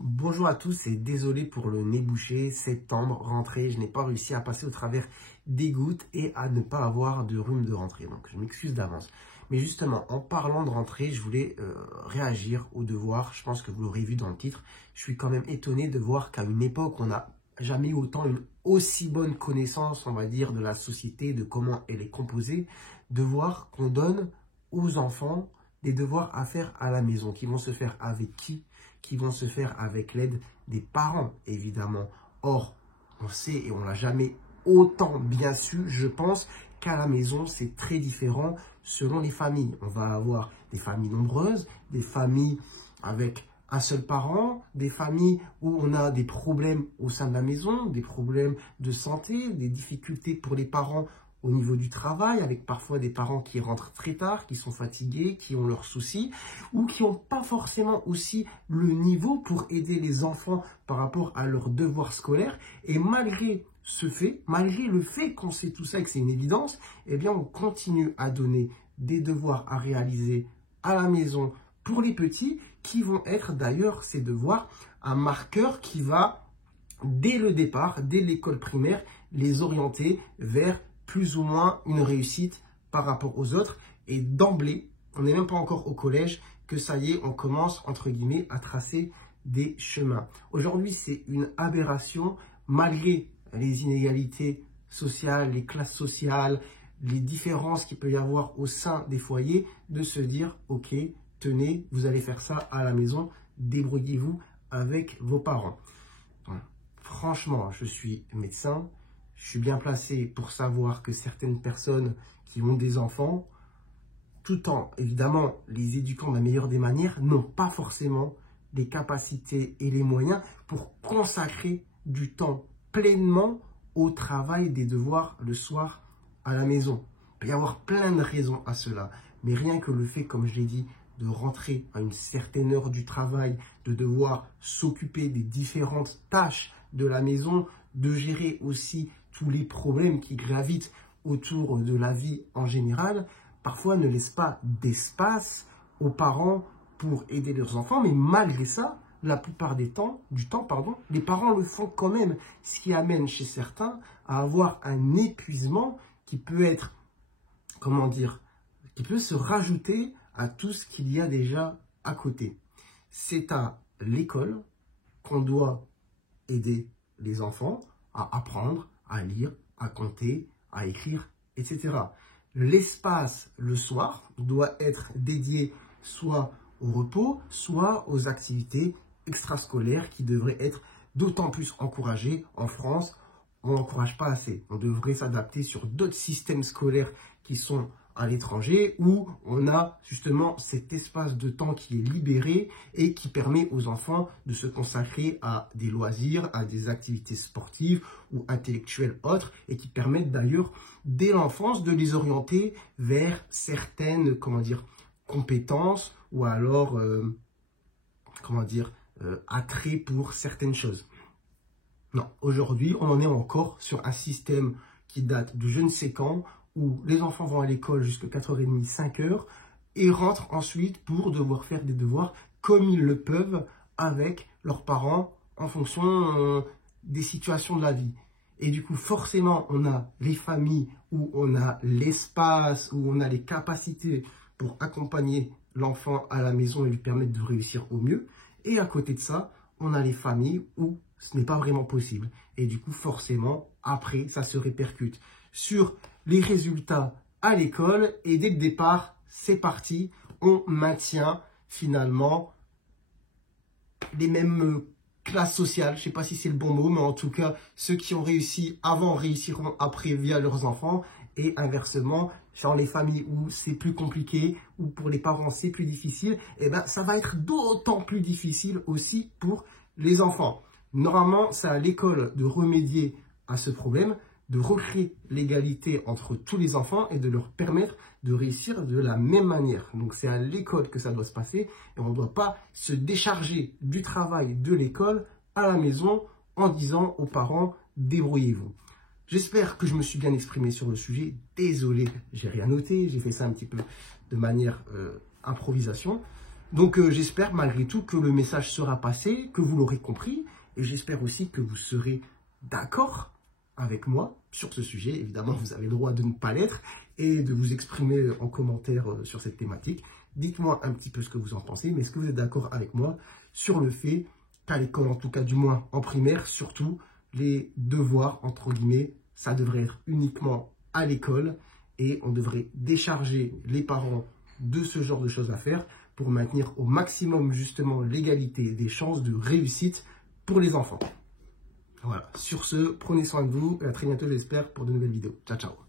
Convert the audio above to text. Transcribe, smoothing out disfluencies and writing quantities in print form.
Bonjour à tous et désolé pour le nez bouché, septembre, rentrée, je n'ai pas réussi à passer au travers des gouttes et à ne pas avoir de rhume de rentrée, donc je m'excuse d'avance. Mais justement, en parlant de rentrée, je voulais réagir au devoir, je pense que vous l'aurez vu dans le titre, je suis quand même étonné de voir qu'à une époque, on n'a jamais eu autant une aussi bonne connaissance, on va dire, de la société, de comment elle est composée, de voir qu'on donne aux enfants des devoirs à faire à la maison, qui vont se faire avec qui vont se faire avec l'aide des parents, évidemment. Or, on sait et on l'a jamais autant bien su, je pense, qu'à la maison, c'est très différent selon les familles. On va avoir des familles nombreuses, des familles avec un seul parent, des familles où on a des problèmes au sein de la maison, des problèmes de santé, des difficultés pour les parents au niveau du travail, avec parfois des parents qui rentrent très tard, qui sont fatigués, qui ont leurs soucis, ou qui n'ont pas forcément aussi le niveau pour aider les enfants par rapport à leurs devoirs scolaires. Et malgré ce fait, malgré le fait qu'on sait tout ça et que c'est une évidence, eh bien on continue à donner des devoirs à réaliser à la maison pour les petits, qui vont être d'ailleurs ces devoirs un marqueur qui va, dès le départ, dès l'école primaire, les orienter vers plus ou moins une réussite par rapport aux autres. Et d'emblée, on n'est même pas encore au collège, que ça y est, on commence, entre guillemets, à tracer des chemins. Aujourd'hui, c'est une aberration, malgré les inégalités sociales, les classes sociales, les différences qu'il peut y avoir au sein des foyers, de se dire, ok, tenez, vous allez faire ça à la maison, débrouillez-vous avec vos parents. Franchement, je suis médecin, je suis bien placé pour savoir que certaines personnes qui ont des enfants, tout en évidemment les éduquant de la meilleure des manières, n'ont pas forcément les capacités et les moyens pour consacrer du temps pleinement au travail des devoirs le soir à la maison. Il peut y avoir plein de raisons à cela, mais rien que le fait, comme je l'ai dit, de rentrer à une certaine heure du travail, de devoir s'occuper des différentes tâches de la maison, de gérer aussi tous les problèmes qui gravitent autour de la vie en général, parfois ne laisse pas d'espace aux parents pour aider leurs enfants, mais malgré ça, la plupart du temps, les parents le font quand même, ce qui amène chez certains à avoir un épuisement qui peut être, qui peut se rajouter à tout ce qu'il y a déjà à côté. C'est à l'école qu'on doit aider les enfants à apprendre, à lire, à compter, à écrire, etc. L'espace le soir doit être dédié soit au repos, soit aux activités extrascolaires qui devraient être d'autant plus encouragées. En France, on n'encourage pas assez. On devrait s'adapter sur d'autres systèmes scolaires qui sont à l'étranger, où on a justement cet espace de temps qui est libéré et qui permet aux enfants de se consacrer à des loisirs, à des activités sportives ou intellectuelles autres, et qui permettent d'ailleurs dès l'enfance de les orienter vers certaines, compétences ou alors, attrait pour certaines choses. Non, aujourd'hui, on en est encore sur un système qui date de je ne sais quand, où les enfants vont à l'école jusqu'à 4h30, 5h, et rentrent ensuite pour devoir faire des devoirs comme ils le peuvent avec leurs parents en fonction des situations de la vie. Et du coup, forcément, on a les familles où on a l'espace, où on a les capacités pour accompagner l'enfant à la maison et lui permettre de réussir au mieux. Et à côté de ça, on a les familles où ce n'est pas vraiment possible. Et du coup, forcément, après, ça se répercute sur les résultats à l'école. Et dès le départ, c'est parti. On maintient finalement les mêmes classes sociales. Je ne sais pas si c'est le bon mot, mais en tout cas, ceux qui ont réussi avant réussiront après via leurs enfants. Et inversement, dans les familles où c'est plus compliqué, ou pour les parents c'est plus difficile, eh ben, ça va être d'autant plus difficile aussi pour les enfants. Normalement, c'est à l'école de remédier à ce problème, de recréer l'égalité entre tous les enfants et de leur permettre de réussir de la même manière. Donc, c'est à l'école que ça doit se passer et on ne doit pas se décharger du travail de l'école à la maison en disant aux parents « débrouillez-vous ». J'espère que je me suis bien exprimé sur le sujet. Désolé, j'ai rien noté, j'ai fait ça un petit peu de manière improvisation. Donc j'espère malgré tout que le message sera passé, que vous l'aurez compris, et j'espère aussi que vous serez d'accord avec moi sur ce sujet. Évidemment, vous avez le droit de ne pas l'être et de vous exprimer en commentaire sur cette thématique. Dites-moi un petit peu ce que vous en pensez, mais est-ce que vous êtes d'accord avec moi sur le fait qu'à l'école, en tout cas du moins en primaire, surtout, les devoirs, entre guillemets, ça devrait être uniquement à l'école et on devrait décharger les parents de ce genre de choses à faire pour maintenir au maximum justement l'égalité des chances de réussite pour les enfants. Voilà, sur ce, prenez soin de vous et à très bientôt j'espère pour de nouvelles vidéos. Ciao, ciao.